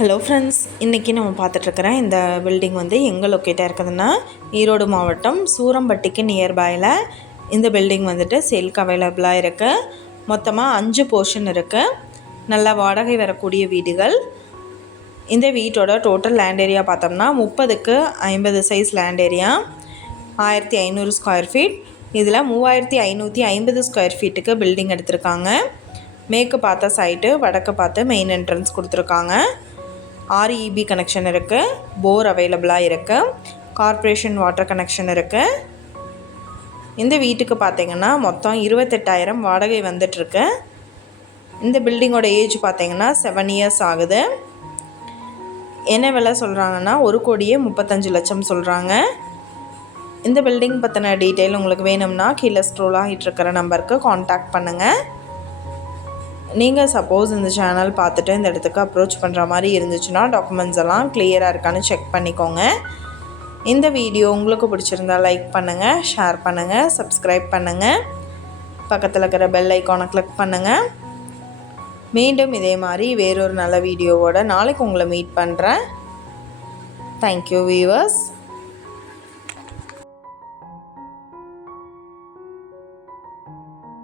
Hello friends, இன்றைக்கி நம்ம பார்த்துட்ருக்குற இந்த பில்டிங் வந்து எங்கே லொக்கேட்டாக இருக்குதுன்னா ஈரோடு மாவட்டம் சூரம்பட்டிக்கு நியர்பையில் இந்த பில்டிங் வந்துட்டு சேல்க்கு அவைலபிளாக இருக்குது. மொத்தமாக 5 போர்ஷன் இருக்குது. நல்லா வாடகை வரக்கூடிய வீடுகள். இந்த வீட்டோட டோட்டல் லேண்ட் ஏரியா பார்த்தோம்னா 30க்கு 50 size land area, 1500 square feet. இதில் 3550 ஸ்கொயர் ஃபீட்டுக்கு பில்டிங் எடுத்திருக்காங்க. மேற்கு பார்த்த சைட்டு, வடக்கு பார்த்து மெயின் என்ட்ரன்ஸ் கொடுத்துருக்காங்க. REB கனெக்ஷன் இருக்குது, போர் அவைலபிளாக இருக்குது, கார்ப்பரேஷன் வாட்டர் கனெக்ஷன் இருக்குது. இந்த வீட்டுக்கு பார்த்திங்கன்னா மொத்தம் 28,000 வாடகை வந்துட்டுருக்கு. இந்த பில்டிங்கோட ஏஜ் பார்த்திங்கன்னா 7 இயர்ஸ் ஆகுது. என்ன விலை சொல்கிறாங்கன்னா 1,35,00,000 சொல்கிறாங்க. இந்த பில்டிங் பற்றின டீட்டெயில் உங்களுக்கு வேணும்னா கீழே ஸ்க்ரோல் ஆகிட்டு இருக்கிற நம்பருக்கு காண்டாக்ட் பண்ணுங்கள். நீங்கள் சப்போஸ் இந்த சேனல் பார்த்துட்டு இந்த இடத்துக்கு அப்ரோச் பண்ணுற மாதிரி இருந்துச்சுன்னா டாக்குமெண்ட்ஸ் எல்லாம் கிளியராக இருக்கான்னு செக் பண்ணிக்கோங்க. இந்த வீடியோ உங்களுக்கு பிடிச்சிருந்தால் லைக் பண்ணுங்கள், ஷேர் பண்ணுங்கள், சப்ஸ்கிரைப் பண்ணுங்கள், பக்கத்தில் இருக்கிற பெல் ஐக்கானை கிளிக் பண்ணுங்கள். மீண்டும் இதே மாதிரி வேறொரு நல்ல வீடியோவோட நாளைக்கு உங்களை மீட் பண்ணுறேன். Thank you viewers.